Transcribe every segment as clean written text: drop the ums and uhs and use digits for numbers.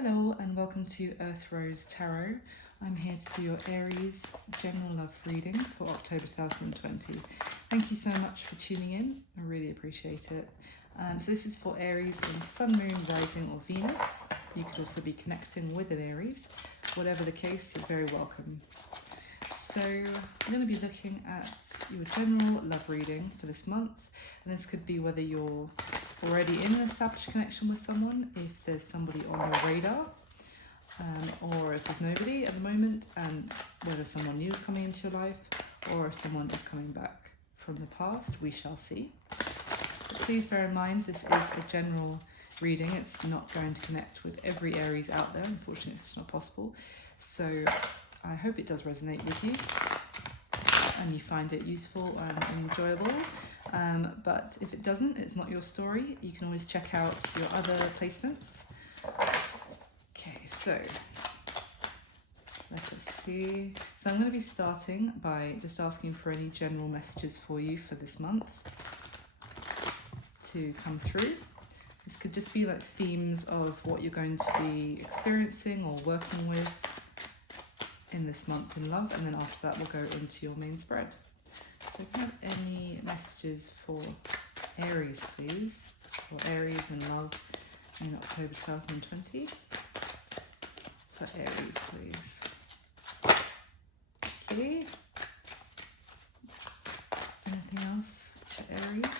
Hello and welcome to Earth Rose Tarot. I'm here to do your Aries general love reading for October 2020. Thank you so much for tuning in. I really appreciate it. So this is for Aries in Sun, Moon, Rising or Venus. You could also be connecting with an Aries. Whatever the case, you're very welcome. So I'm going to be looking at your general love reading for this month. And this could be whether you're already in an established connection with someone, if there's somebody on your radar, or if there's nobody at the moment, and whether someone new is coming into your life, or if someone is coming back from the past, we shall see. But please bear in mind, this is a general reading. It's not going to connect with every Aries out there. Unfortunately, it's not possible. So I hope it does resonate with you and you find it useful and enjoyable. But if it doesn't, it's not your story. You can always check out your other placements. Okay, so let us see. So I'm going to be starting by just asking for any general messages for you for this month to come through. This could just be like themes of what you're going to be experiencing or working with in this month in love, and then after that we'll go into your main spread. So can I have any messages for Aries, please? For Aries in love in October 2020. For Aries, please. Okay. Anything else for Aries?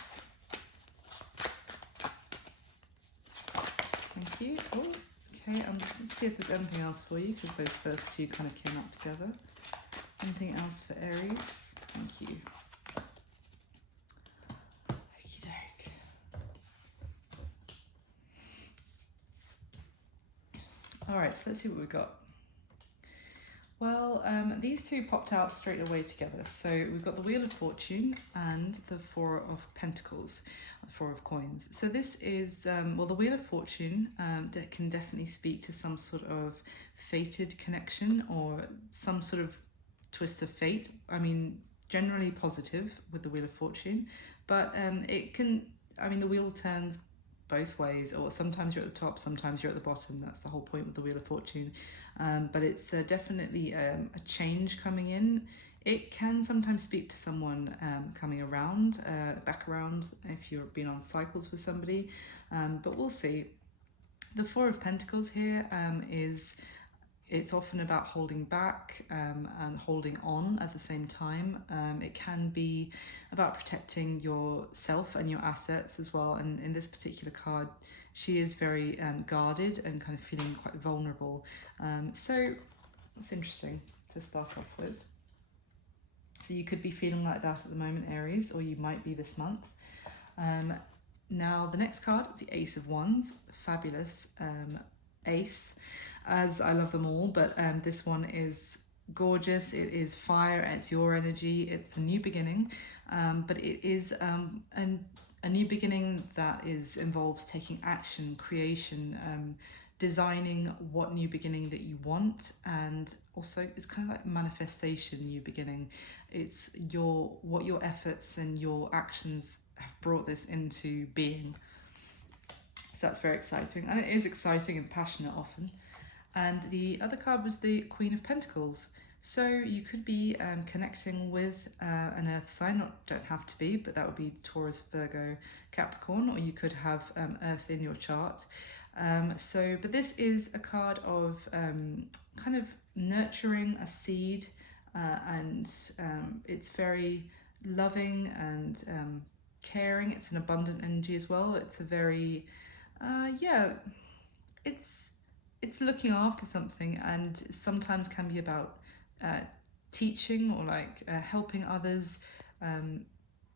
Thank you. Oh, okay. Let's see if there's anything else for you, because those first two kind of came out together. Anything else for Aries? Thank you. Alright, so let's see what we've got. Well, these two popped out straight away together. So we've got the Wheel of Fortune and the Four of Pentacles, the Four of Coins. So this is, well, the Wheel of Fortune can definitely speak to some sort of fated connection or some sort of twist of fate. I mean, generally positive with the Wheel of Fortune, but it can, I mean, the wheel turns both ways, or sometimes you're at the top, sometimes you're at the bottom. That's the whole point with the Wheel of Fortune. But it's definitely a change coming in. It can sometimes speak to someone coming around, back around, if you've been on cycles with somebody, but we'll see. The Four of Pentacles here it's often about holding back and holding on at the same time. It can be about protecting yourself and your assets as well. And in this particular card, she is very guarded and kind of feeling quite vulnerable. So that's interesting to start off with. So you could be feeling like that at the moment, Aries, or you might be this month. Now, the next card is the Ace of Wands. Fabulous ace, as I love them all, but this one is gorgeous. It is fire, it's your energy, it's a new beginning, but it is a new beginning that involves taking action, creation, designing what new beginning that you want, and also it's kind of like manifestation, new beginning. It's what your efforts and your actions have brought this into being. So that's very exciting, and it is exciting and passionate often. And the other card was the Queen of Pentacles. So you could be connecting with an earth sign, don't have to be, but that would be Taurus, Virgo, Capricorn, or you could have earth in your chart. But this is a card of kind of nurturing a seed, and it's very loving and caring. It's an abundant energy as well. It's a very, it's looking after something, and sometimes can be about teaching or like helping others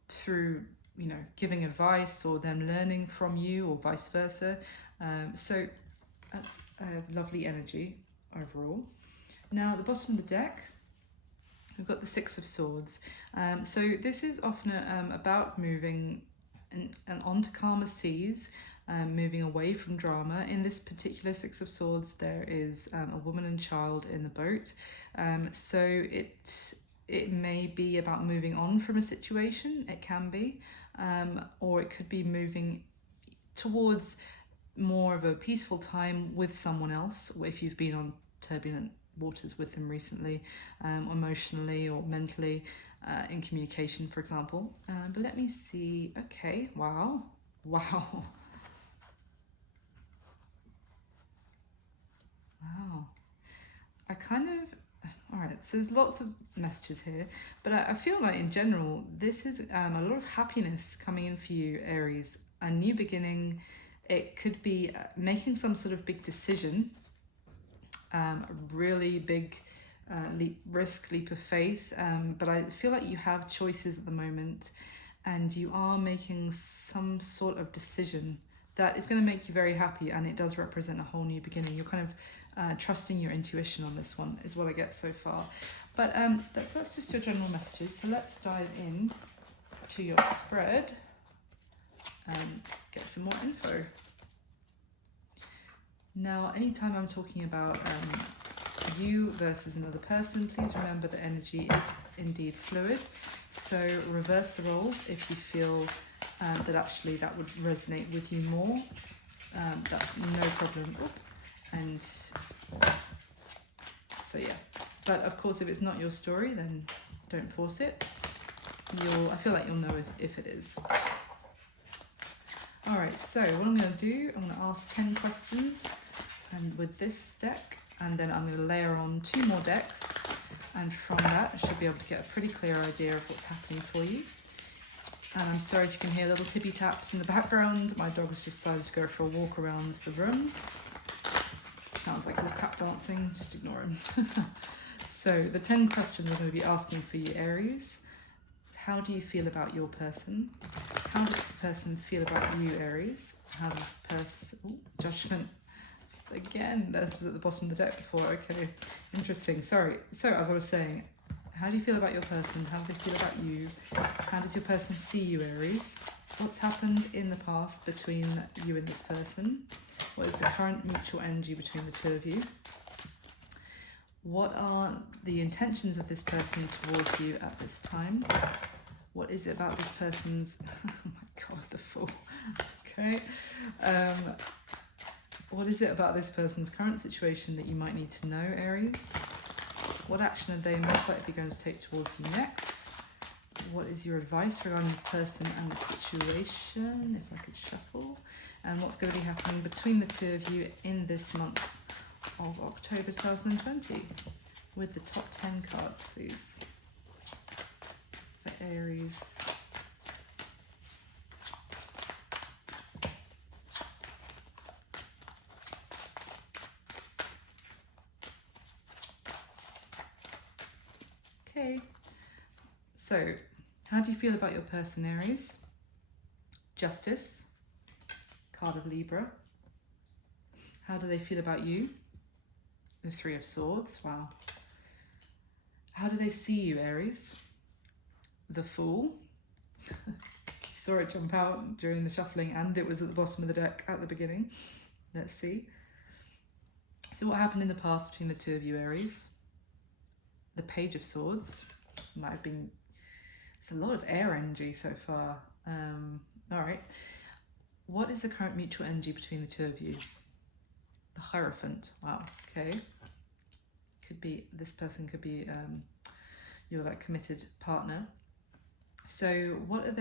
through, you know, giving advice or them learning from you or vice versa. So that's a lovely energy overall. Now, at the bottom of the deck, we've got the Six of Swords. So this is often about moving and onto calmer seas, moving away from drama. In this particular Six of Swords, there is a woman and child in the boat. So it may be about moving on from a situation, it can be, or it could be moving towards more of a peaceful time with someone else, if you've been on turbulent waters with them recently, emotionally or mentally, in communication, for example. But let me see. Okay, wow. Wow. Wow. I kind of, all right, so there's lots of messages here, but I feel like in general, this is a lot of happiness coming in for you, Aries. A new beginning. It could be making some sort of big decision, a really big leap of faith. But I feel like you have choices at the moment, and you are making some sort of decision that is going to make you very happy, and it does represent a whole new beginning. You're kind of trusting your intuition on this one, is what I get so far. But that's just your general messages. So let's dive in to your spread and get some more info. Now, anytime I'm talking about you versus another person, please remember that energy is indeed fluid. So reverse the roles if you feel that actually that would resonate with you more. That's no problem. And so yeah, but of course, if it's not your story, then don't force it. I feel like you'll know if it is. All right, so what I'm going to do, I'm going to ask 10 questions, and with this deck, and then I'm going to layer on 2 more decks, and from that I should be able to get a pretty clear idea of what's happening for you. And I'm sorry if you can hear little tippy taps in the background. My dog has just decided to go for a walk around the room. Sounds like he's tap dancing, just ignore him. So the 10 questions I'm going to be asking for you, Aries. How do you feel about your person? How does this person feel about you, Aries? How does this person... Judgment. Again, that was at the bottom of the deck before. Okay, interesting. Sorry. So as I was saying, how do you feel about your person? How do they feel about you? How does your person see you, Aries? What's happened in the past between you and this person? What is the current mutual energy between the two of you? What are the intentions of this person towards you at this time? What is it about this person's... Oh my god, the Fool. Okay. What is it about this person's current situation that you might need to know, Aries? What action are they most likely going to take towards you next? What is your advice regarding this person and the situation? If I could shuffle. And what's going to be happening between the two of you in this month of October 2020? With the top 10 cards, please. For Aries. Okay, so how do you feel about your person, Aries? Justice, card of Libra. How do they feel about you? The Three of Swords, wow. How do they see you, Aries? The Fool. You saw it jump out during the shuffling, and it was at the bottom of the deck at the beginning. Let's see. So what happened in the past between the two of you, Aries? The Page of Swords. Might have been... It's a lot of air energy so far. All right. What is the current mutual energy between the two of you? The Hierophant. Wow. Okay. Could be... This person could be your like committed partner. So what are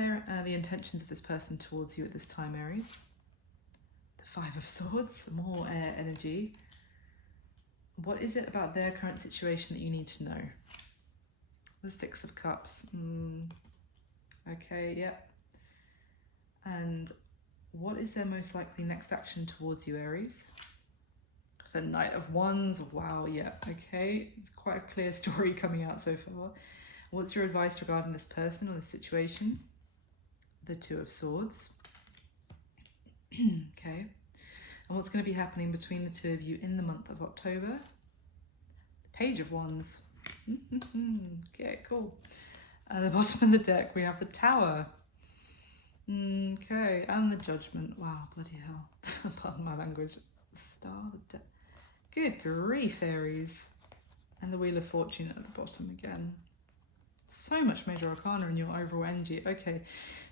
the intentions of this person towards you at this time, Aries? The Five of Swords. More air energy. What is it about their current situation that you need to know? The Six of Cups. Okay, yep. And what is their most likely next action towards you, Aries? The Knight of Wands. Wow, yeah, okay. It's quite a clear story coming out so far. What's your advice regarding this person or this situation? The Two of Swords. Okay. And what's going to be happening between the two of you in the month of October? The Page of Wands. Okay, cool. At the bottom of the deck, we have the Tower. Okay, and the Judgment. Wow, bloody hell. Pardon my language. The Star, the deck. Good grief, Aries. And the Wheel of Fortune at the bottom again. So much Major Arcana in your overall energy. Okay,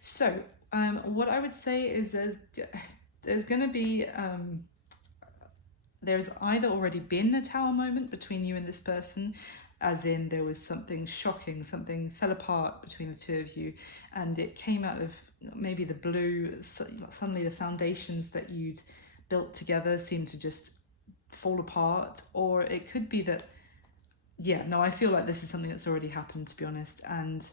so what I would say is there's going to be there's either already been a tower moment between you and this person, as in there was something shocking, something fell apart between the two of you, and it came out of maybe the blue. Suddenly the foundations that you'd built together seemed to just fall apart. Or it could be that, yeah, no, I feel like this is something that's already happened, to be honest, and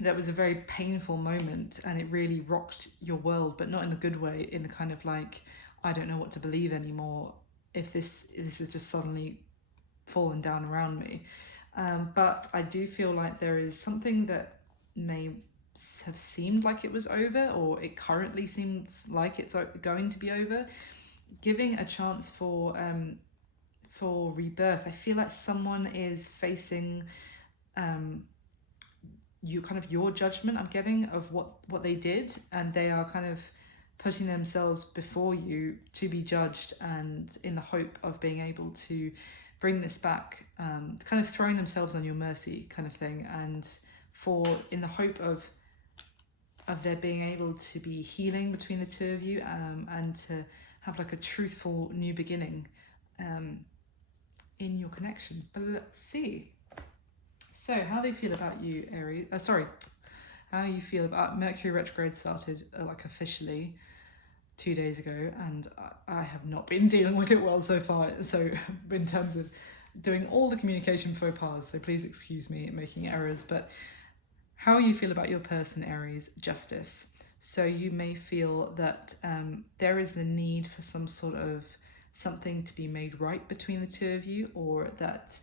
that was a very painful moment, and it really rocked your world, but not in a good way, in the kind of like, I don't know what to believe anymore if this is just suddenly fallen down around me. But I do feel like there is something that may have seemed like it was over, or it currently seems like it's going to be over, giving a chance for rebirth. I feel like someone is facing your judgment, I'm getting, of what they did, and they are kind of putting themselves before you to be judged, and in the hope of being able to bring this back, kind of throwing themselves on your mercy kind of thing, and in the hope of there being able to be healing between the two of you, and to have like a truthful new beginning in your connection. But let's see. So how they feel about you, Aries. How you feel about Mercury retrograde started like officially 2 days ago, and I have not been dealing with it well so far. So in terms of doing all the communication faux pas, so please excuse me making errors. But how you feel about your person, Aries, justice. So you may feel that there is the need for some sort of something to be made right between the two of you, or that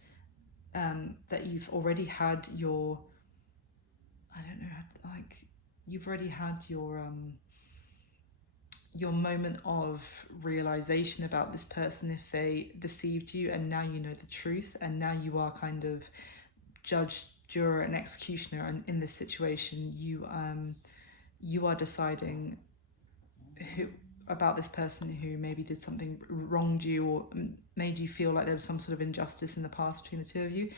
that you've already had your, I don't know, like you've already had your moment of realization about this person if they deceived you, and now you know the truth, and now you are kind of judge, juror, and executioner, and in this situation you are deciding who about this person who maybe did something, wronged you, or made you feel like there was some sort of injustice in the past between the two of you.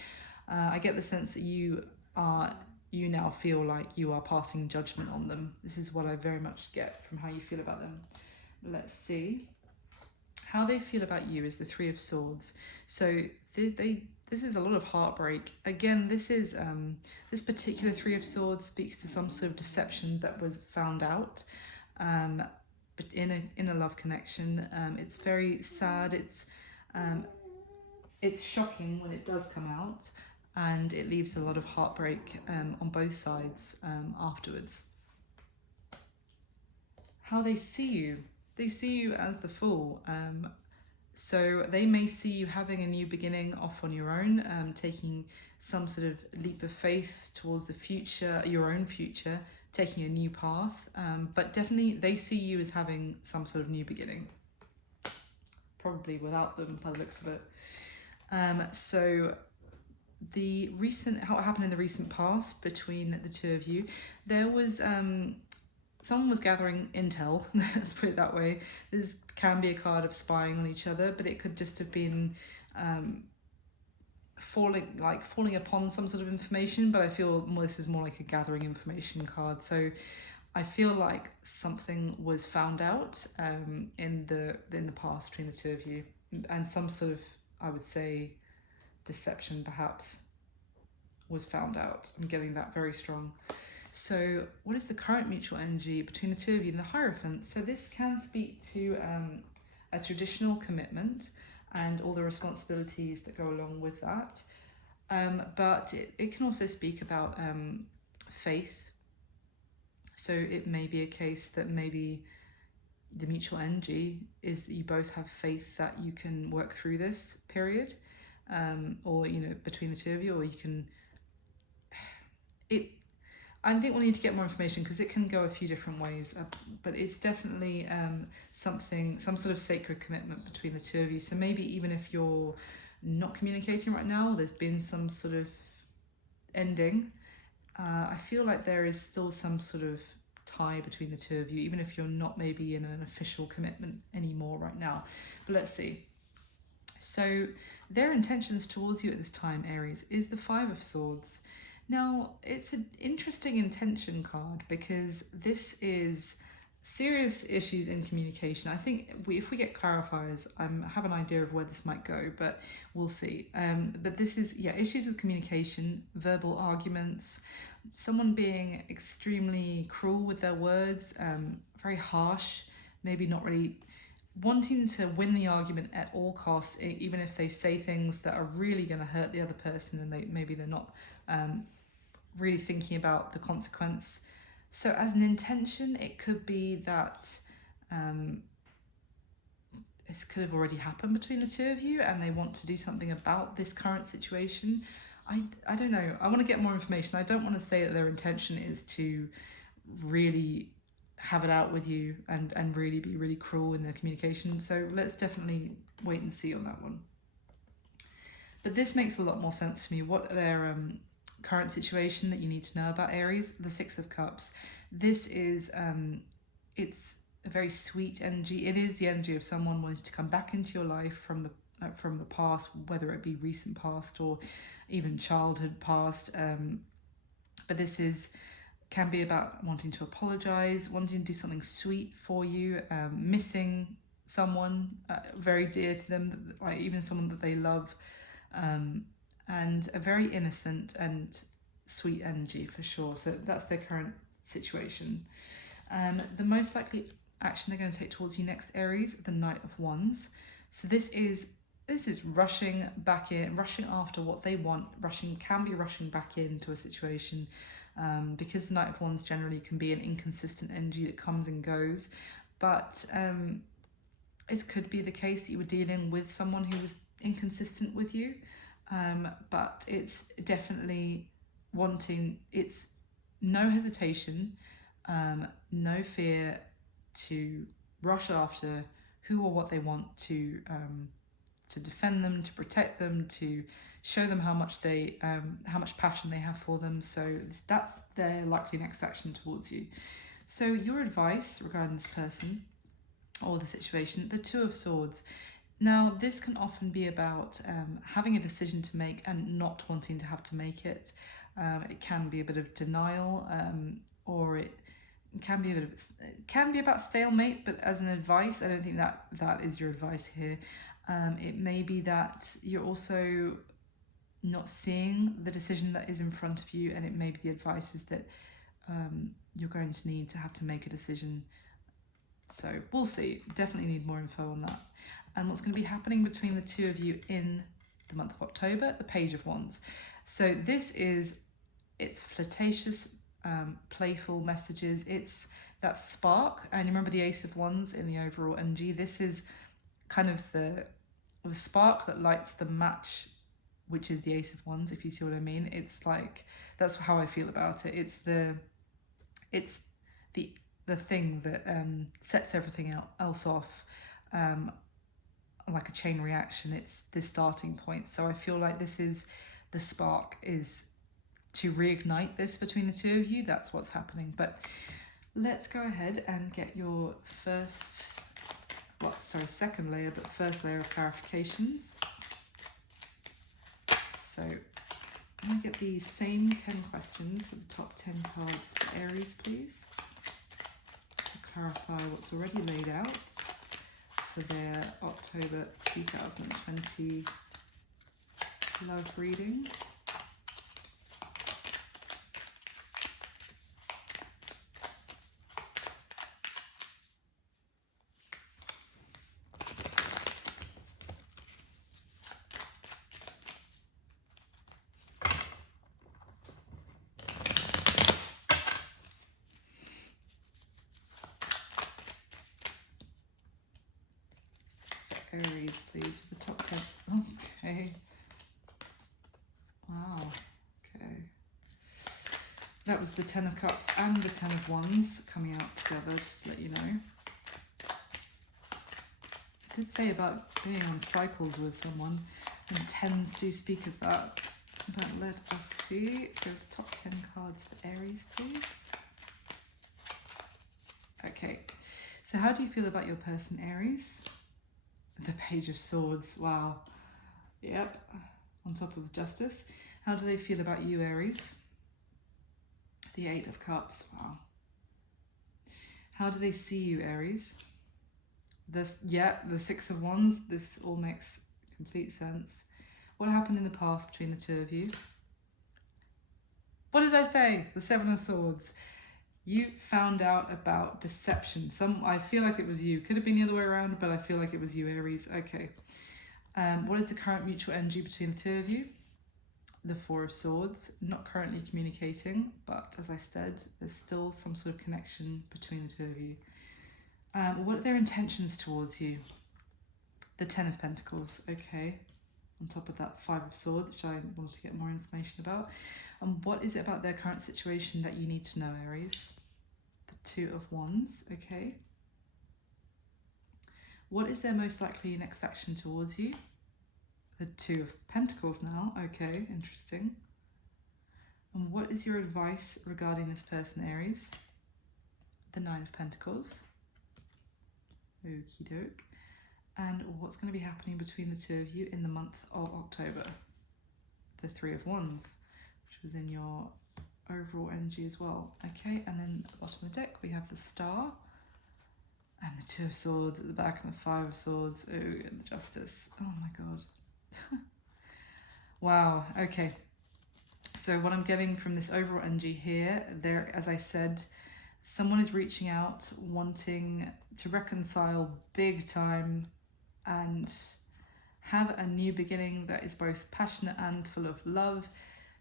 I get the sense that you now feel like you are passing judgment on them. This is what I very much get from how you feel about them. Let's see. How they feel about you is the Three of Swords. So this is a lot of heartbreak. Again, this is this particular Three of Swords speaks to some sort of deception that was found out, but in a love connection. It's very sad. It's shocking when it does come out, and it leaves a lot of heartbreak on both sides afterwards. How they see you as the Fool. So they may see you having a new beginning off on your own, taking some sort of leap of faith towards the future, your own future, taking a new path. But definitely they see you as having some sort of new beginning. Probably without them by the looks of it. So what happened in the recent past between the two of you, there was someone was gathering intel. Let's put it that way. This can be a card of spying on each other, but it could just have been falling upon some sort of information. But I feel this is more like a gathering information card. So I feel like something was found out in the past between the two of you, and some sort of, I would say, deception perhaps was found out. I'm getting that very strong. So what is the current mutual energy between the two of you in the Hierophant? So this can speak to a traditional commitment and all the responsibilities that go along with that. But it can also speak about faith. So it may be a case that maybe the mutual energy is that you both have faith that you can work through this period, or between the two of you, or you can. I think we'll need to get more information because it can go a few different ways, but it's definitely some sort of sacred commitment between the two of you. So maybe even if you're not communicating right now, there's been some sort of ending. I feel like there is still some sort of tie between the two of you, even if you're not maybe in an official commitment anymore right now. But let's see. So their intentions towards you at this time, Aries, is the Five of Swords. Now, it's an interesting intention card because this is serious issues in communication. I think if we get clarifiers, I have an idea of where this might go, but we'll see. But this is, yeah, issues with communication, verbal arguments, someone being extremely cruel with their words, very harsh, maybe not really wanting to win the argument at all costs, even if they say things that are really going to hurt the other person, and maybe they're not really thinking about the consequence. So as an intention, it could be that this could have already happened between the two of you and they want to do something about this current situation. I don't know. I want to get more information. I don't want to say that their intention is to really have it out with you and really be really cruel in their communication. So let's definitely wait and see on that one. But this makes a lot more sense to me. What are their current situation that you need to know about, Aries? The Six of Cups. This is it's a very sweet energy. It is the energy of someone wanting to come back into your life from the past, whether it be recent past or even childhood past. But this can be about wanting to apologize, wanting to do something sweet for you, missing someone very dear to them, like even someone that they love. And a very innocent and sweet energy for sure. So that's their current situation. The most likely action they're going to take towards you next, Aries, the Knight of Wands. So this is rushing back in, rushing after what they want, rushing back into a situation, because the Knight of Wands generally can be an inconsistent energy that comes and goes. But it could be the case that you were dealing with someone who was inconsistent with you. But it's definitely it's no hesitation, no fear to rush after who or what they want, to defend them, to protect them, to show them how much passion they have for them. So that's their likely next action towards you. So your advice regarding this person or the situation, the Two of Swords. Now, this can often be about having a decision to make and not wanting to have to make it. It can be a bit of denial, or it can be about stalemate. But as an advice, I don't think that is your advice here. It may be that you're also not seeing the decision that is in front of you, and it may be the advice is that you're going to need to have to make a decision. So we'll see. Definitely need more info on that. And what's going to be happening between the two of you in the month of October, the Page of Wands. So it's flirtatious, playful messages. It's that spark. And you remember the Ace of Wands in the overall energy. This is kind of the spark that lights the match, which is the Ace of Wands, if you see what I mean. It's like, that's how I feel about it. It's the thing that sets everything else off. Like a chain reaction, it's the starting point. So I feel like this is the spark, is to reignite this between the two of you. That's what's happening. But let's go ahead and get your second layer, but first layer of clarifications. So I'm going to get the same 10 questions for the top 10 cards for Aries, please, to clarify what's already laid out for their October 2020 love reading. Aries, please, for the top 10. Okay. Wow. Okay. That was the 10 of Cups and the 10 of Wands coming out together, just to let you know. I did say about being on cycles with someone, and 10s do speak of that. But let us see. So the top 10 cards for Aries, please. Okay. So how do you feel about your person, Aries? The Page of Swords, wow. Yep, on top of Justice. How do they feel about you, Aries? The Eight of Cups, wow. How do they see you, Aries? This, yeah, the Six of Wands. This all makes complete sense. What happened in the past between the two of you? What did I say? The Seven of Swords. You found out about deception. I feel like it was you. Could have been the other way around, but I feel like it was you, Aries. Okay. What is the current mutual energy between the two of you? The Four of Swords. Not currently communicating, but as I said, there's still some sort of connection between the two of you. What are their intentions towards you? The Ten of Pentacles. Okay. On top of that Five of Swords, which I wanted to get more information about. And what is it about their current situation that you need to know, Aries? The Two of Wands. Okay. What is their most likely next action towards you? The Two of Pentacles now. Okay, interesting. And what is your advice regarding this person, Aries? The Nine of Pentacles. Okie doke. And what's going to be happening between the two of you in the month of October? The Three of Wands, which was in your overall energy as well. Okay, and then at the bottom of the deck we have the Star and the Two of Swords at the back and the Five of Swords. Oh, and the Justice. Oh my god. Wow, okay. So what I'm getting from this overall energy here, there, as I said, someone is reaching out, wanting to reconcile big time and have a new beginning that is both passionate and full of love,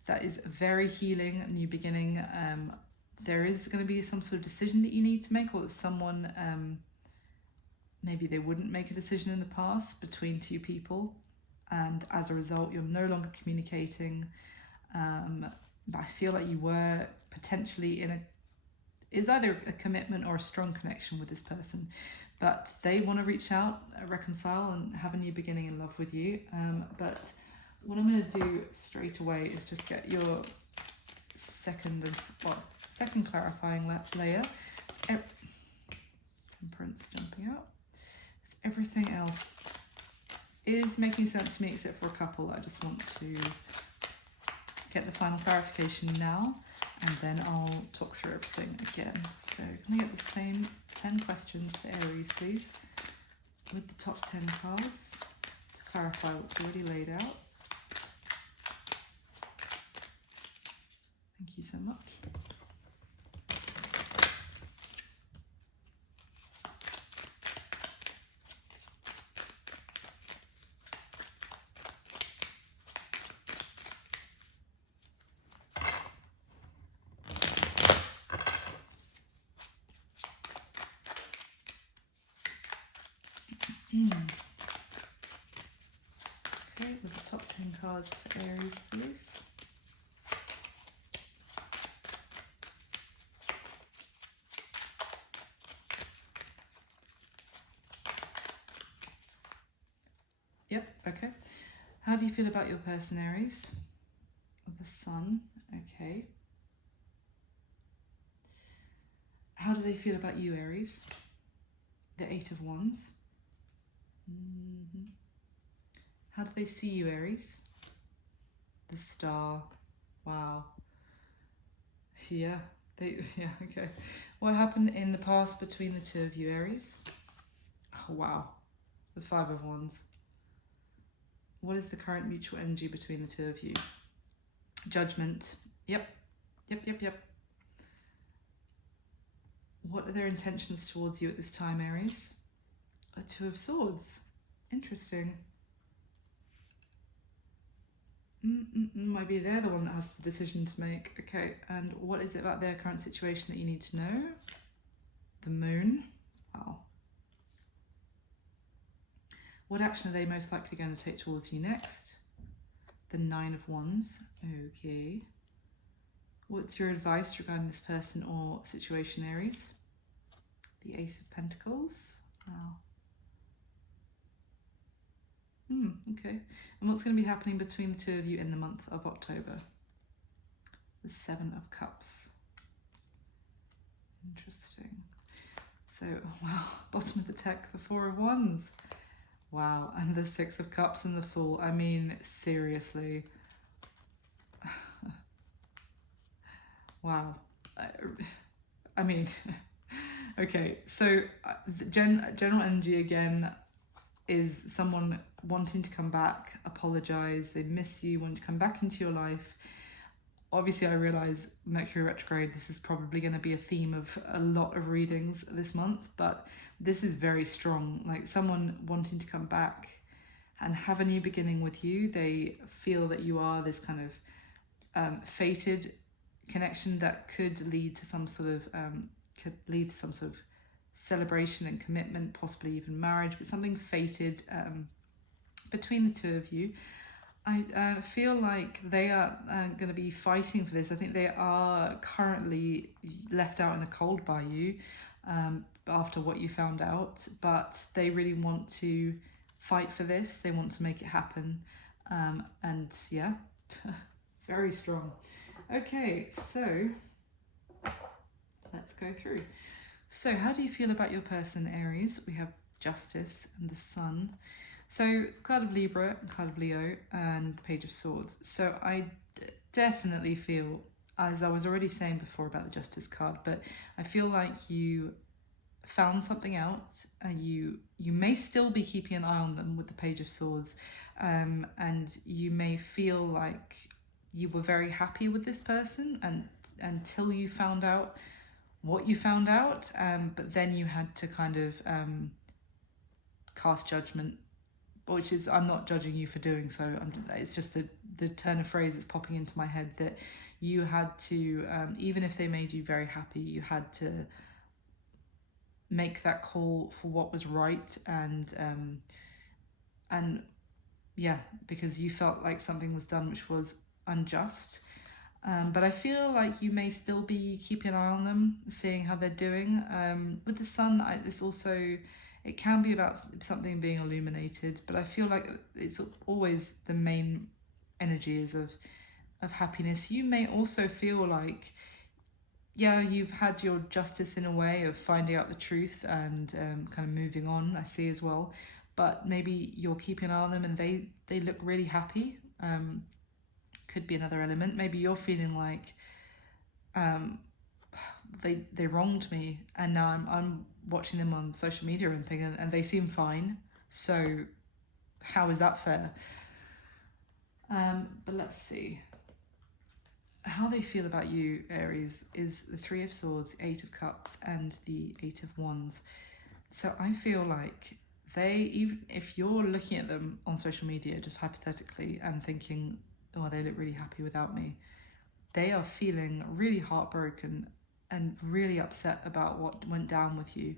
that is very healing, a new beginning. There is going to be some sort of decision that you need to make, or that someone, maybe they wouldn't make a decision in the past between two people, and as a result you're no longer communicating. But I feel like you were potentially in is either a commitment or a strong connection with this person, but they want to reach out, reconcile and have a new beginning in love with you. But what I'm going to do straight away is just get your second clarifying layer. Temperance jumping out. So everything else is making sense to me except for a couple. I just want to get the final clarification now, and then I'll talk through everything again. So can I get the same 10 questions for Aries, please, with the top 10 cards to clarify what's already laid out. Thank you so much. Okay, with the top 10 cards for Aries, please. Yep, okay. How do you feel about your person, Aries? The Sun, okay. How do they feel about you, Aries? The Eight of Wands. How do they see you, Aries? The Star. Wow. Yeah, okay. What happened in the past between the two of you, Aries? Oh, wow. The Five of Wands. What is the current mutual energy between the two of you? Judgment. Yep. What are their intentions towards you at this time, Aries? A Two of Swords. Interesting. Maybe they're the one that has the decision to make. Okay, and what is it about their current situation that you need to know? The Moon. Wow. What action are they most likely going to take towards you next? The Nine of Wands. Okay. What's your advice regarding this person or situation, Aries? The Ace of Pentacles. Wow. Okay. And what's going to be happening between the two of you in the month of October? The Seven of Cups. Interesting. So, wow, bottom of the deck, the Four of Wands. Wow, and the Six of Cups and the Fool. I mean, seriously. Wow. I mean, Okay, so the general energy again is someone wanting to come back, apologize, they miss you, want to come back into your life. Obviously, I realise Mercury retrograde, this is probably going to be a theme of a lot of readings this month, but this is very strong. Like someone wanting to come back and have a new beginning with you. They feel that you are this kind of fated connection that could lead to some sort of celebration and commitment, possibly even marriage, but something fated between the two of you. I feel like they are going to be fighting for this. I think they are currently left out in the cold by you after what you found out, but they really want to fight for this. They want to make it happen. And yeah, very strong. Okay, so let's go through. So how do you feel about your person, Aries? We have Justice and the Sun. So card of Libra, card of Leo, and the Page of Swords. So I definitely feel, as I was already saying before about the Justice card, but I feel like you found something out. You may still be keeping an eye on them with the Page of Swords, and you may feel like you were very happy with this person and until you found out what you found out, but then you had to kind of cast judgment, which is, I'm not judging you for doing so. It's just the turn of phrase that's popping into my head, that you had to, even if they made you very happy, you had to make that call for what was right, and yeah, because you felt like something was done which was unjust. But I feel like you may still be keeping an eye on them, seeing how they're doing. With the Sun, this also, it can be about something being illuminated, but I feel like it's always the main energy is of happiness. You may also feel like, yeah, you've had your justice in a way of finding out the truth and kind of moving on, I see as well. But maybe you're keeping an eye on them and they look really happy. Could be another element. Maybe you're feeling like they wronged me, and now I'm watching them on social media and thing, and they seem fine. So how is that fair? But let's see. How they feel about you, Aries, is the Three of Swords, Eight of Cups, and the Eight of Wands. So I feel like even if you're looking at them on social media, just hypothetically, and thinking, oh, they look really happy without me, they are feeling really heartbroken and really upset about what went down with you.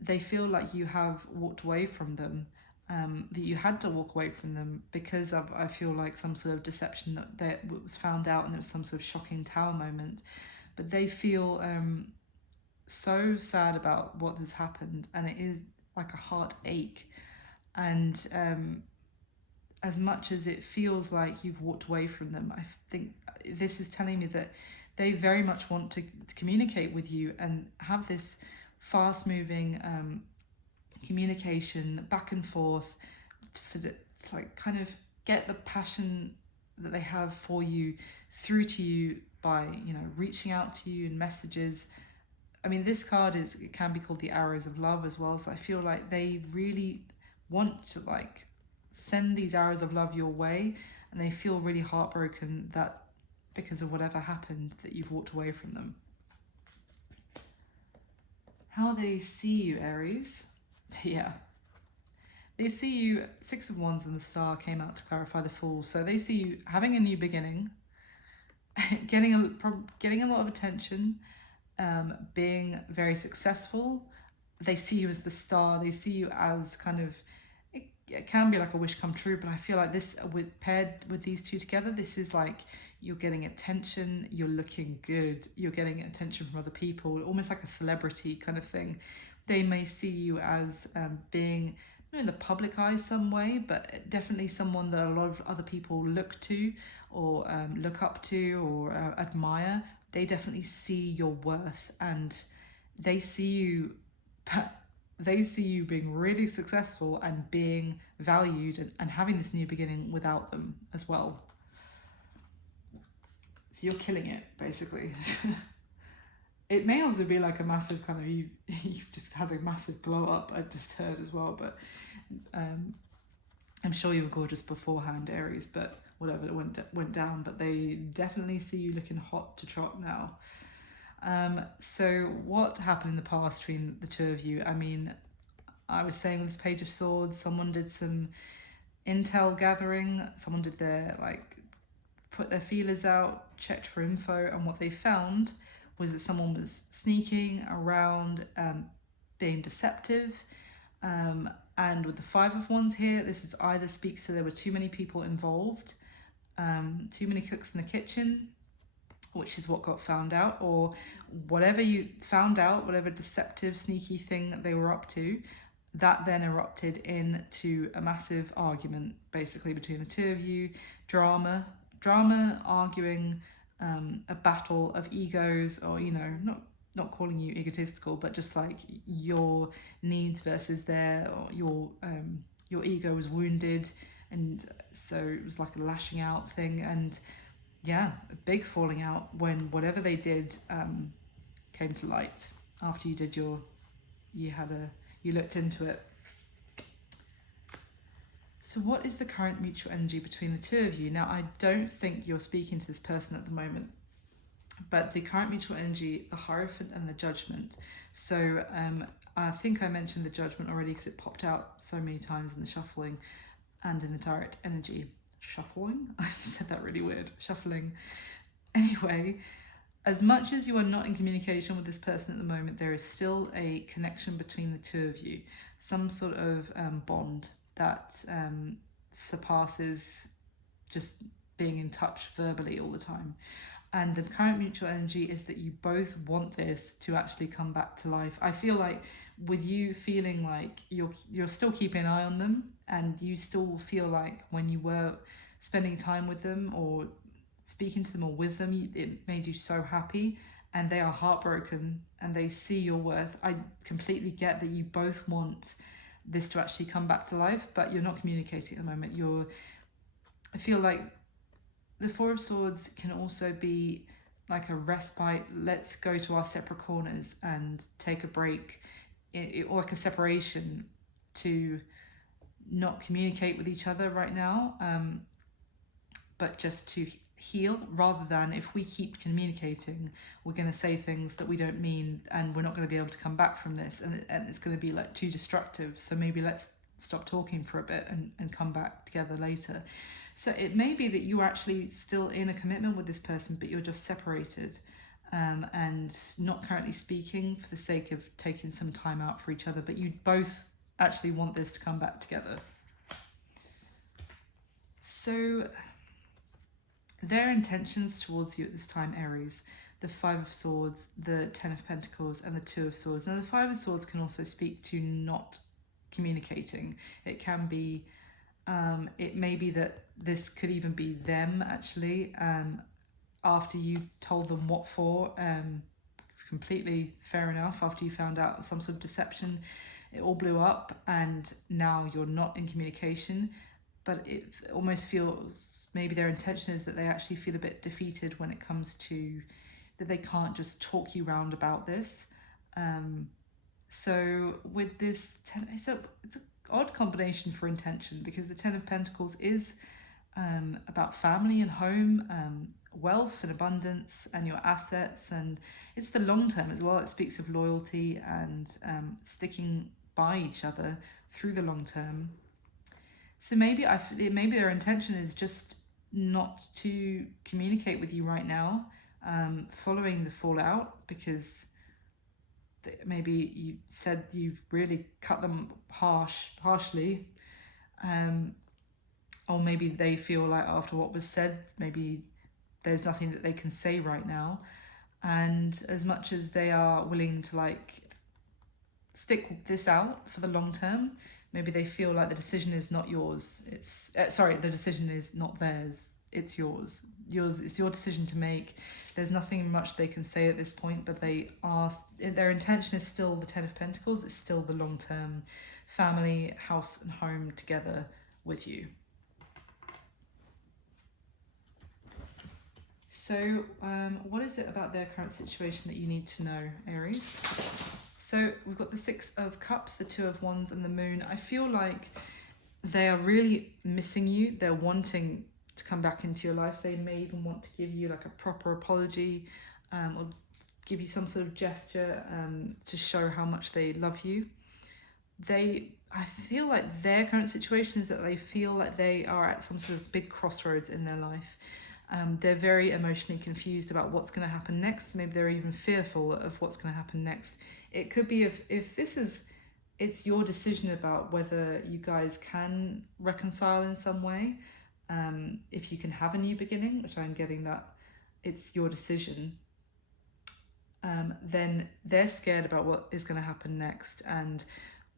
They feel like you have walked away from them, that you had to walk away from them because of, I feel like, some sort of deception that was found out, and there was some sort of shocking tower moment. But they feel so sad about what has happened, and it is like a heartache. And as much as it feels like you've walked away from them, I think this is telling me that they very much want to communicate with you and have this fast-moving communication back and forth to like kind of get the passion that they have for you through to you by, you know, reaching out to you in messages. I mean, this card it can be called the Arrows of Love as well. So I feel like they really want to like send these arrows of love your way, and they feel really heartbroken that because of whatever happened that you've walked away from them. How they see you, Aries. Yeah. They see you, Six of Wands and the Star came out to clarify the Fool. So they see you having a new beginning, getting a lot of attention, being very successful. They see you as the star. They see you as kind of, it can be like a wish come true, but I feel like this, paired with these two together, this is like you're getting attention, you're looking good, you're getting attention from other people, almost like a celebrity kind of thing. They may see you as being in the public eye some way, but definitely someone that a lot of other people look to or look up to or admire. They definitely see your worth, and they see you being really successful and being valued and having this new beginning without them as well. So you're killing it, basically. it may also be like a massive kind of, you've just had a massive glow up, I just heard as well, but I'm sure you were gorgeous beforehand, Aries, but whatever, it went down, but they definitely see you looking hot to trot now. So what happened in the past between the two of you? I mean, I was saying with this Page of Swords, someone did some intel gathering, someone did their, like, put their feelers out, checked for info, and what they found was that someone was sneaking around, being deceptive. And with the Five of Wands here, this is either speaks to there were too many people involved, too many cooks in the kitchen, which is what got found out, or whatever you found out, whatever deceptive, sneaky thing that they were up to, that then erupted into a massive argument, basically, between the two of you. Drama, arguing, a battle of egos, or, you know, not calling you egotistical, but just like your needs versus their, or your ego was wounded, and so it was like a lashing out thing, and yeah, a big falling out when whatever they did came to light after you did you looked into it. So what is the current mutual energy between the two of you? Now, I don't think you're speaking to this person at the moment, but the current mutual energy, the Hierophant and the Judgment. So I think I mentioned the Judgment already because it popped out so many times in the shuffling and in the direct energy. Shuffling? I said that really weird. Shuffling. Anyway, as much as you are not in communication with this person at the moment, there is still a connection between the two of you. Some sort of bond that surpasses just being in touch verbally all the time. And the current mutual energy is that you both want this to actually come back to life. I feel like with you feeling like you're still keeping an eye on them, and you still feel like when you were spending time with them or speaking to them or with them, it made you so happy, and they are heartbroken and they see your worth. I completely get that you both want this to actually come back to life, but you're not communicating at the moment. I feel like the Four of Swords can also be like a respite. Let's go to our separate corners and take a break, or like a separation to not communicate with each other right now, but just to heal, rather than if we keep communicating, we're going to say things that we don't mean, and we're not going to be able to come back from this, and it's going to be like too destructive. So maybe let's stop talking for a bit and come back together later. So it may be that you're actually still in a commitment with this person, but you're just separated, and not currently speaking for the sake of taking some time out for each other, but you both actually want this to come back together. So their intentions towards you at this time, Aries, the Five of Swords, the Ten of Pentacles, and the Two of Swords. Now, the Five of Swords can also speak to not communicating. It can be, it may be that this could even be them actually, after you told them what for, completely fair enough. After you found out some sort of deception, it all blew up, and now you're not in communication. But it almost feels maybe their intention is that they actually feel a bit defeated when it comes to that they can't just talk you round about this. So with this, it's an odd combination for intention, because the Ten of Pentacles is about family and home, wealth and abundance and your assets, and it's the long term as well. It speaks of loyalty and sticking by each other through the long term. So maybe their intention is just not to communicate with you right now, following the fallout, because maybe you said you really cut them harshly, or maybe they feel like after what was said, maybe there's nothing that they can say right now, and as much as they are willing to like stick this out for the long term, maybe they feel like the decision is not yours. It's the decision is not theirs. It's yours. It's your decision to make. There's nothing much they can say at this point, but their intention is still the Ten of Pentacles. It's still the long term family, house and home together with you. So what is it about their current situation that you need to know, Aries? So we've got the Six of Cups, the Two of Wands, and the Moon. I feel like they are really missing you. They're wanting to come back into your life. They may even want to give you like a proper apology, or give you some sort of gesture to show how much they love you. I feel like their current situation is that they feel like they are at some sort of big crossroads in their life. They're very emotionally confused about what's going to happen next. Maybe they're even fearful of what's going to happen next. It could be if this is, it's your decision about whether you guys can reconcile in some way. If you can have a new beginning, which I'm getting that it's your decision. Then they're scared about what is going to happen next and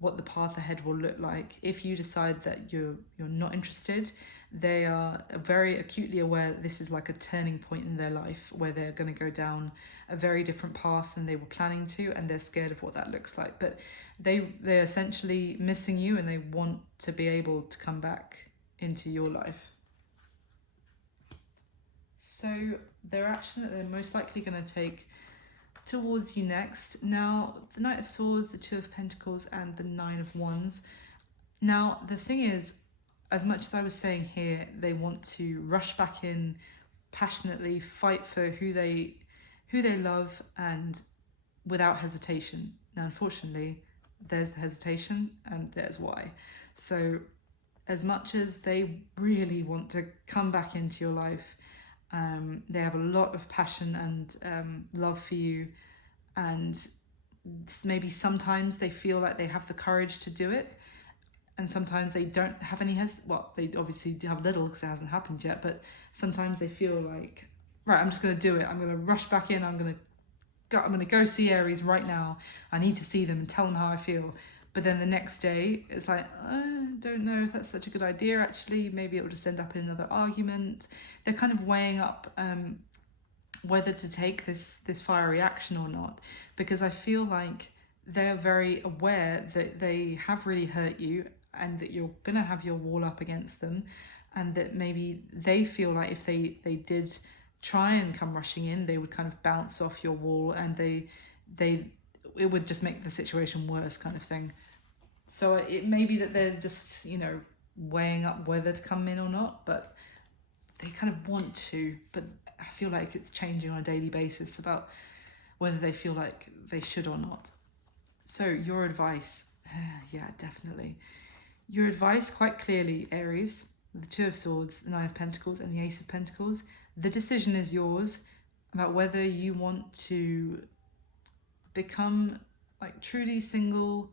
what the path ahead will look like. If you decide that you're not interested, they are very acutely aware that this is like a turning point in their life where they're going to go down a very different path than they were planning to, and they're scared of what that looks like. But they're essentially missing you, and they want to be able to come back into your life. So their action that they're most likely going to take towards you next. Now, the Knight of Swords, the Two of Pentacles, and the Nine of Wands. Now, the thing is, as much as I was saying here, they want to rush back in, passionately fight for who they love, and without hesitation. Now, unfortunately, there's the hesitation, and there's why. So, as much as they really want to come back into your life, they have a lot of passion and love for you, and maybe sometimes they feel like they have the courage to do it, and sometimes they don't have any they obviously do have a little because it hasn't happened yet, but sometimes they feel like, right, I'm just going to do it, I'm going to rush back in, I'm going to go see Aries right now, I need to see them and tell them how I feel. But then the next day, it's like, I don't know if that's such a good idea, actually. Maybe it'll just end up in another argument. They're kind of weighing up whether to take this fiery action or not, because I feel like they're very aware that they have really hurt you and that you're going to have your wall up against them, and that maybe they feel like if they did try and come rushing in, they would kind of bounce off your wall, and it would just make the situation worse, kind of thing. So it may be that they're just, weighing up whether to come in or not, but they kind of want to, but I feel like it's changing on a daily basis about whether they feel like they should or not. So your advice, yeah, definitely. Your advice quite clearly, Aries, the Two of Swords, the Nine of Pentacles, and the Ace of Pentacles. The decision is yours about whether you want to become like truly single.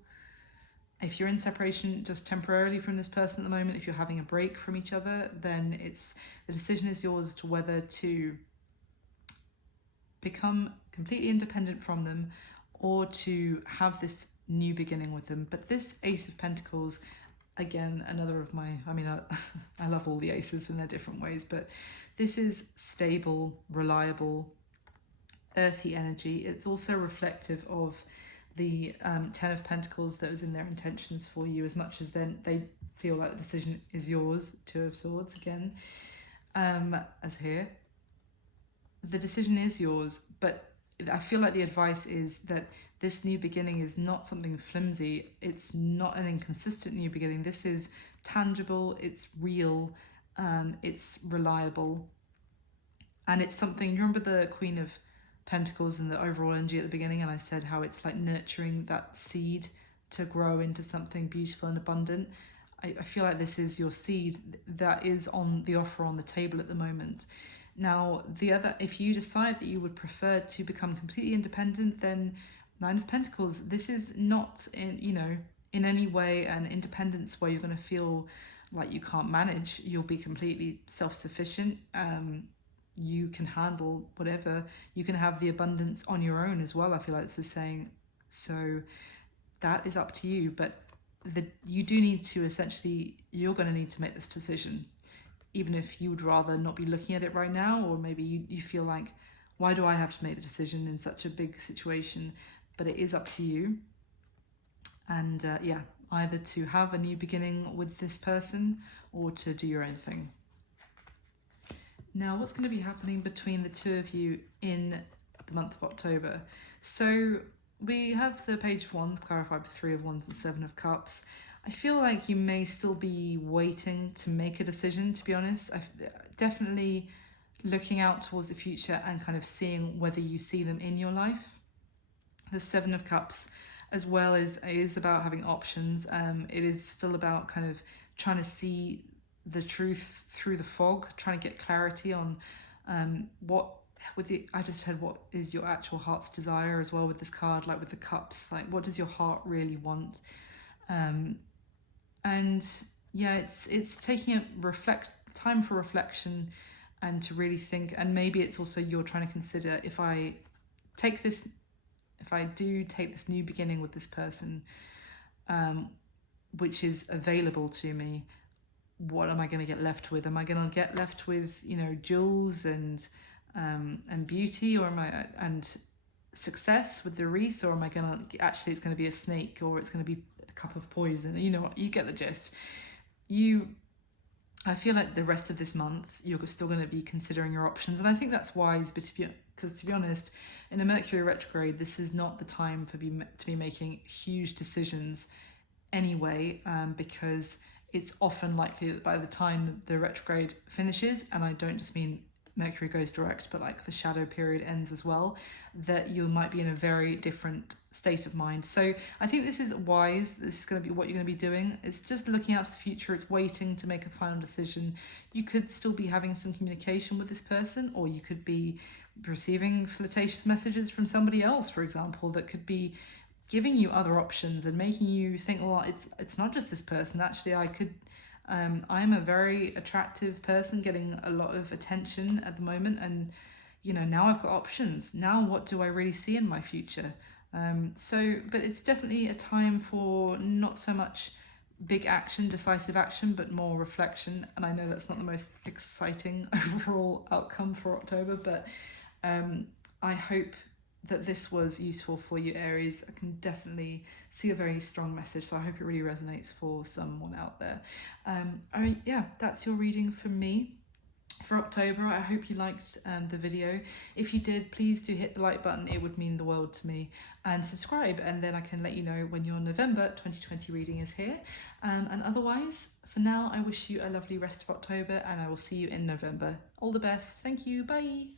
If you're in separation just temporarily from this person at the moment, if you're having a break from each other, then the decision is yours to whether to become completely independent from them or to have this new beginning with them. But this Ace of Pentacles, again, another of my, I love all the aces in their different ways, but this is stable, reliable, earthy energy. It's also reflective of the Ten of Pentacles that was in their intentions for you, as much as then they feel like the decision is yours. Two of Swords again, as here. The decision is yours, but I feel like the advice is that this new beginning is not something flimsy. It's not an inconsistent new beginning. This is tangible, it's real, it's reliable. And it's something, you remember the Queen of Pentacles and the overall energy at the beginning, and I said how it's like nurturing that seed to grow into something beautiful and abundant. I feel like this is your seed that is on the offer on the table at the moment. Now, if you decide that you would prefer to become completely independent, then Nine of Pentacles, this is not in any way an independence where you're going to feel like you can't manage. You'll be completely self-sufficient. You can handle whatever. You can have the abundance on your own as well, I feel like this is saying. So that is up to you, but you do need to you're going to need to make this decision, even if you would rather not be looking at it right now, or maybe you feel like, why do I have to make the decision in such a big situation? But it is up to you. And either to have a new beginning with this person or to do your own thing. Now, what's going to be happening between the two of you in the month of October? So we have the Page of Wands clarified with Three of Wands and Seven of Cups. I feel like you may still be waiting to make a decision, to be honest. I've definitely looking out towards the future and kind of seeing whether you see them in your life. The Seven of Cups, as well as it is about having options. It is still about kind of trying to see the truth through the fog, trying to get clarity on what with the I just heard what is your actual heart's desire as well with this card, like with the cups, like what does your heart really want? And yeah, it's taking a time for reflection and to really think, and maybe it's also you're trying to consider, if I do take this new beginning with this person, which is available to me, what am I going to get left with? Am I going to get left with, jewels and beauty, or and success with the wreath, or am I going to actually it's going to be a snake, or it's going to be a cup of poison? You get the gist. I feel like the rest of this month you're still going to be considering your options, and I think that's wise. But because to be honest, in a Mercury retrograde, this is not the time to be making huge decisions anyway, because it's often likely that by the time the retrograde finishes, and I don't just mean Mercury goes direct, but like the shadow period ends as well, that you might be in a very different state of mind. So I think this is wise. This is going to be what you're going to be doing. It's just looking out to the future. It's waiting to make a final decision. You could still be having some communication with this person, or you could be receiving flirtatious messages from somebody else, for example, that could be giving you other options and making you think, well, it's not just this person. Actually, I'm a very attractive person getting a lot of attention at the moment, and now I've got options. Now what do I really see in my future? But it's definitely a time for not so much big action, decisive action, but more reflection. And I know that's not the most exciting overall outcome for October, but I hope that this was useful for you, Aries. I can definitely see a very strong message, so I hope it really resonates for someone out there. That's your reading from me for October. I hope you liked the video. If you did, please do hit the like button. It would mean the world to me. And subscribe, and then I can let you know when your November 2020 reading is here. And otherwise, for now, I wish you a lovely rest of October, and I will see you in November. All the best. Thank you. Bye.